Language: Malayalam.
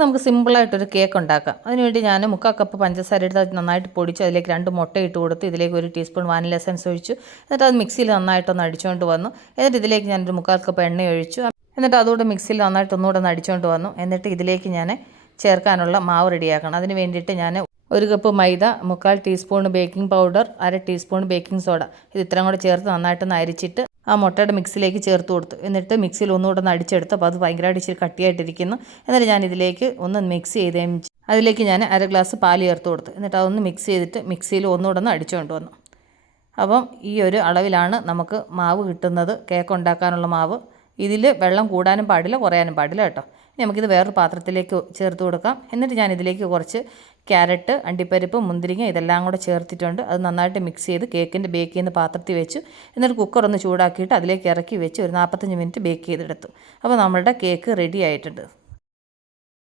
നമുക്ക് സിമ്പിളായിട്ടൊരു കേക്ക് ഉണ്ടാക്കാം. അതിനുവേണ്ടി ഞാൻ 3/4 കപ്പ് പഞ്ചസാര എടുത്ത് നന്നായിട്ട് പൊടിച്ച് അതിലേക്ക് 2 മുട്ട ഇട്ട് കൊടുത്ത് ഇതിലേക്ക് 1 ടീസ്പൂൺ വാനില എസൻസ് ഒഴിച്ചു. എന്നിട്ട് അത് മിക്സിയിൽ നന്നായിട്ടൊന്ന് അടിച്ചുകൊണ്ട് വന്നു. എന്നിട്ട് ഇതിലേക്ക് ഞാനൊരു 3/4 കപ്പ് എണ്ണ ഒഴിച്ചു. എന്നിട്ട് അതുകൂടെ മിക്സിയിൽ നന്നായിട്ട് ഒന്നുകൂടെ ഒന്ന് അടിച്ചുകൊണ്ട് വന്നു. എന്നിട്ട് ഇതിലേക്ക് ഞാൻ ചേർക്കാനുള്ള മാവ് റെഡിയാക്കണം. അതിന് വേണ്ടിയിട്ട് ഞാൻ 1 കപ്പ് മൈദ, 3/4 teaspoon baking powder, 1/2 teaspoon baking soda ഇത് ഇത്രയും കൂടെ ചേർത്ത് നന്നായിട്ടൊന്ന് അരിച്ചിട്ട് ആ മുട്ടയുടെ മിക്സിലേക്ക് ചേർത്ത് കൊടുത്തു. എന്നിട്ട് മിക്സിയിൽ ഒന്നുകൂടെ ഒന്ന് അടിച്ചെടുത്ത് അപ്പോൾ അത് ഭയങ്കരമായിട്ട് ഇച്ചിരി കട്ടിയായിട്ടിരിക്കുന്നു. എന്നിട്ട് ഞാൻ ഇതിലേക്ക് ഒന്ന് മിക്സ് ചെയ്തതിന് അതിലേക്ക് ഞാൻ 1/2 ഗ്ലാസ് പാല് ചേർത്ത് കൊടുത്തു. എന്നിട്ട് അതൊന്ന് മിക്സ് ചെയ്തിട്ട് മിക്സിയിൽ ഒന്നുകൂടെ ഒന്ന് അടിച്ചുകൊണ്ട് വന്നു. അപ്പം ഈ ഒരു അളവിലാണ് നമുക്ക് മാവ് കിട്ടുന്നത്, കേക്ക് ഉണ്ടാക്കാനുള്ള മാവ്. ഇതിൽ വെള്ളം കൂടാനും പാടില്ല കുറയാനും പാടില്ല കേട്ടോ. ഇനി നമുക്കിത് വേറൊരു പാത്രത്തിലേക്ക് ചേർത്ത് കൊടുക്കാം. എന്നിട്ട് ഞാൻ ഇതിലേക്ക് കുറച്ച് ക്യാരറ്റ്, അണ്ടിപ്പരിപ്പ്, മുന്തിരിങ്ങ ഇതെല്ലാം കൂടെ ചേർത്തിട്ടുണ്ട്. അത് നന്നായിട്ട് മിക്സ് ചെയ്ത് കേക്കിൻ്റെ ബേക്ക് ചെയ്യുന്ന പാത്രത്തിൽ വെച്ചു. എന്നിട്ട് കുക്കർ ഒന്ന് ചൂടാക്കിയിട്ട് അതിലേക്ക് ഇറക്കി വെച്ച് ഒരു 45 മിനിറ്റ് ബേക്ക് ചെയ്തെടുത്തു. അപ്പോൾ നമ്മളുടെ കേക്ക് റെഡി ആയിട്ടുണ്ട്.